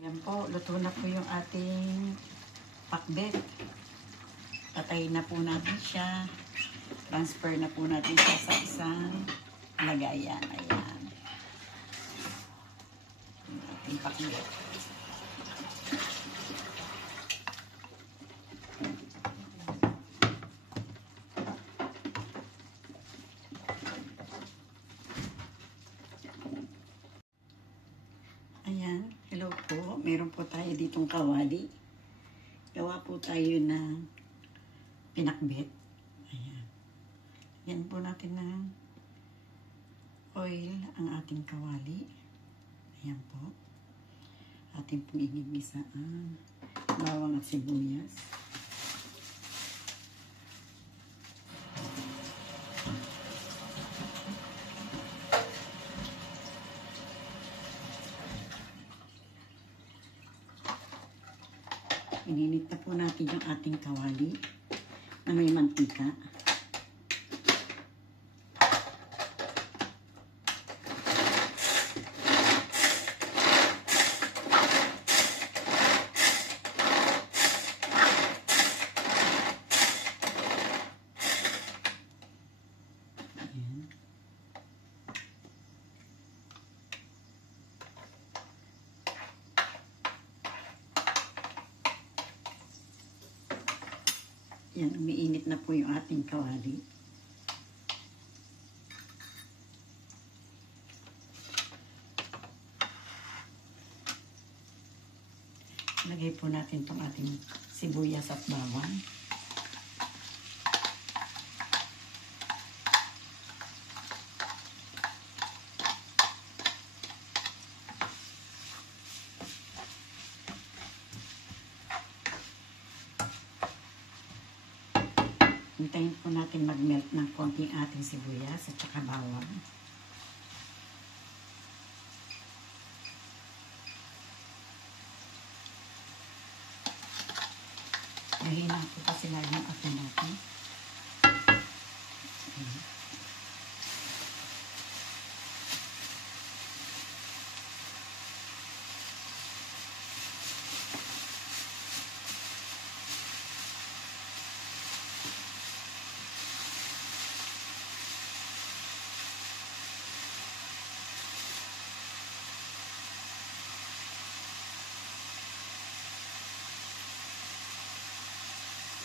Yan po, luto na po yung ating pakbet. Patayin na po natin siya. Transfer na po natin siya sa isang lagayan. Ayan. Yung ating pakbet. Ayan, hello po. Meron po tayo ditong kawali. Gawa po tayo ng pinakbet. Ayan. Yan po natin ng oil ang ating kawali. Ayan po. Ating pong igigisa ang bawang at sibuyas. Ininit na po natin yung ating kawali na may mantika. Ayan. Yan, umiinit na po yung ating kawali. Lagay po natin itong ating sibuyas at bawang. Hintayin po natin mag-melt ng konting ating sibuyas at saka bawang. Mahina po kasi lang yung atin natin.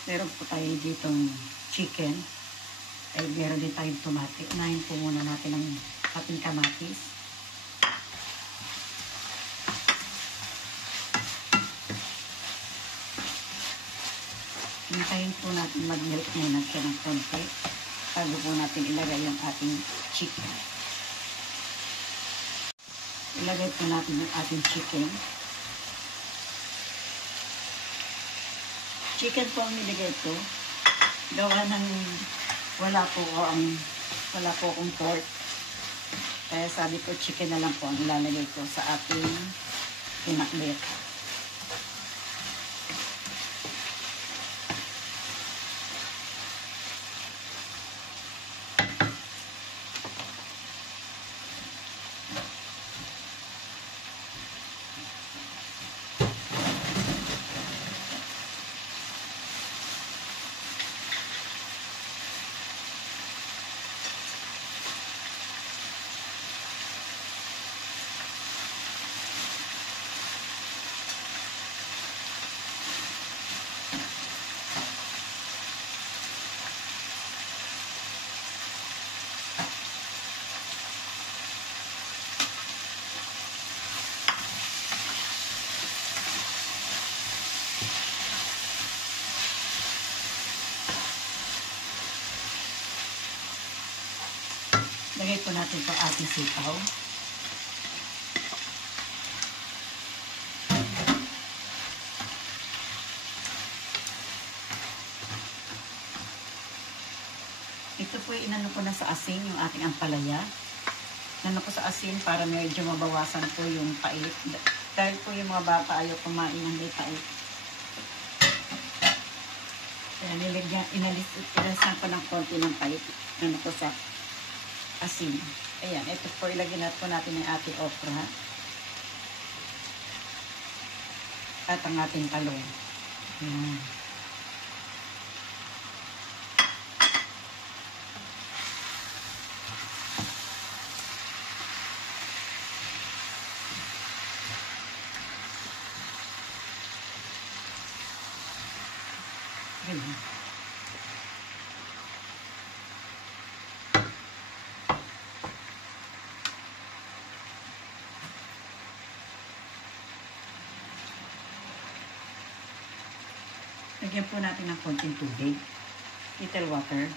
Meron po tayo ditong chicken. Ay meron din tayong tomate. Unahin po muna natin ang ating kamatis. Hintayin po natin mag-melt muna siya ng konti bago po natin ilagay yung ating chicken. Ilagay po natin yung ating chicken. Chicken po ang nilagay ko. Gawa ng wala po akong pork. Kaya sabi ko chicken na lang po ang ilalagay ko sa ating pinakbet. Lagay po natin ito ating sitaw. Ito po inano ko na sa asin yung ating ampalaya. Inano ko sa asin para medyo mabawasan po yung pait. Dahil po yung mga bata ayaw kumain ng may pait. Kaya inalisan ko ng konti ng pait. Inano ko sa asin. Ayan, ito po ilagay na po natin yung ating okra. at ang ating talong. Ayan. Ayan. Lagyan po natin ng konting tubig. Little water.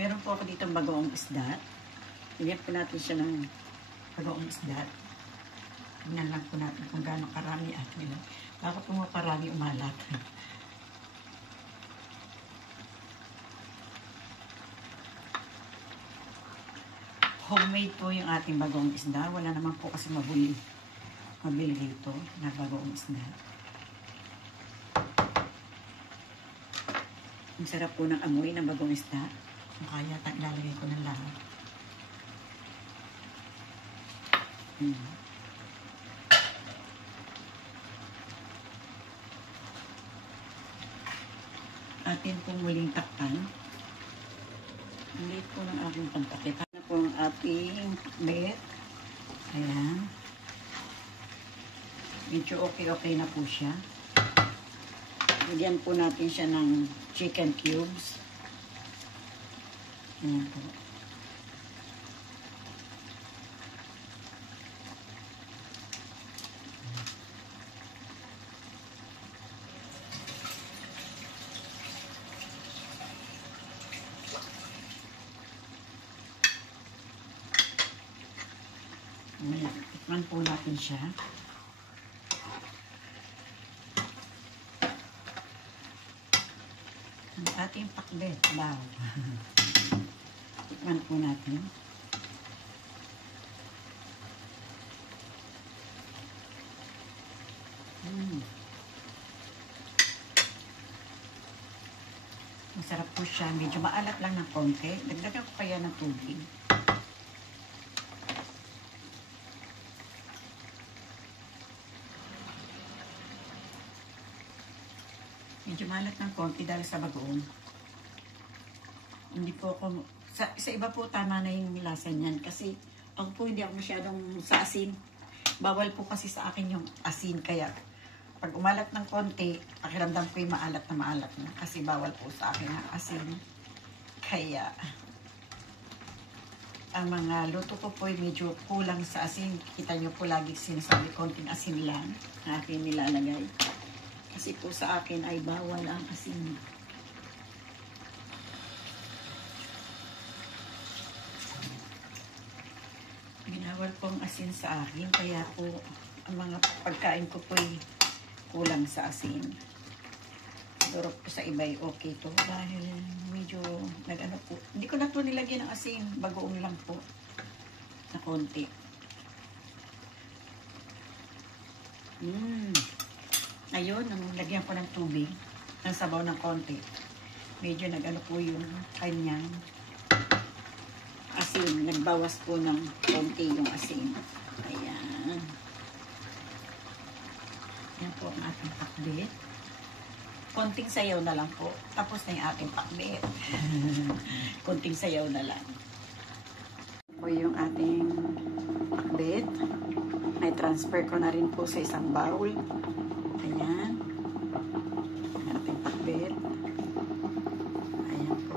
Meron po ako dito bagoong isda. Lagyan po natin siya ng bagoong isda. Tingnan lang po natin kung gaano karami at nila. Baka po maparami umalat. Homemade po yung ating bagoong isda. Wala naman po kasi mabili dito na bagoong isda. Ang sarap po ng amoy ng bagoong isda. Kaya ilalagay ko ng lahat. Atin pong muling takpan. Ang liit po ng aking pantakip. Na po ang ating pakbet. Ayan. Medyo okay na po siya. Lagyan po natin siya ng chicken cubes. Ayan po. Ayan. Tikman po natin siya. Ang ating pakbet. Wow. Tikman po natin. Masarap po siya. Medyo maalat lang ng konti. Dagdagan ko kaya ng tubig. Medyo maalat ng konti dahil sa bagoong. Hindi po ako... Sa iba po tama na yung lasa niyan. Kasi ako po hindi ako masyadong sa asin. Bawal po kasi sa akin yung asin. Kaya pag umalat ng konti, pakiramdam ko yung maalat na. Kasi bawal po sa akin ang asin. Kaya ang mga luto ko po medyo kulang sa asin. Kita nyo po lagi sinasabi konting asin lang na akin nilalagay. Kasi po sa akin ay bawal ang asin. Binawal po ang asin sa akin. Kaya po ang mga pagkain ko po ay kulang sa asin. Siguro po sa iba ay okay to. Dahil medyo nag-ano po. Hindi ko na po nilagyan ng asin. Bagoong lang po. Na konti. Ayun, lagyan ko ng tubig. Ng sabaw ng konti. Medyo nag-ano po yung kanyang asin. Nagbawas po ng konti yung asin. Ayan. Yan po ang ating pakbet. Konting sayaw na lang po. Tapos na yung ating pakbet. Konting sayaw na lang. Po yung ating pakbet. May transfer ko na rin po sa isang bowl. Ayan. Ang ating pakbet. Ayan po.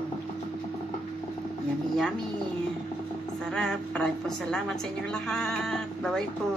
Yummy, yummy. Sarap. Maraming po salamat sa inyong lahat. Bye-bye po.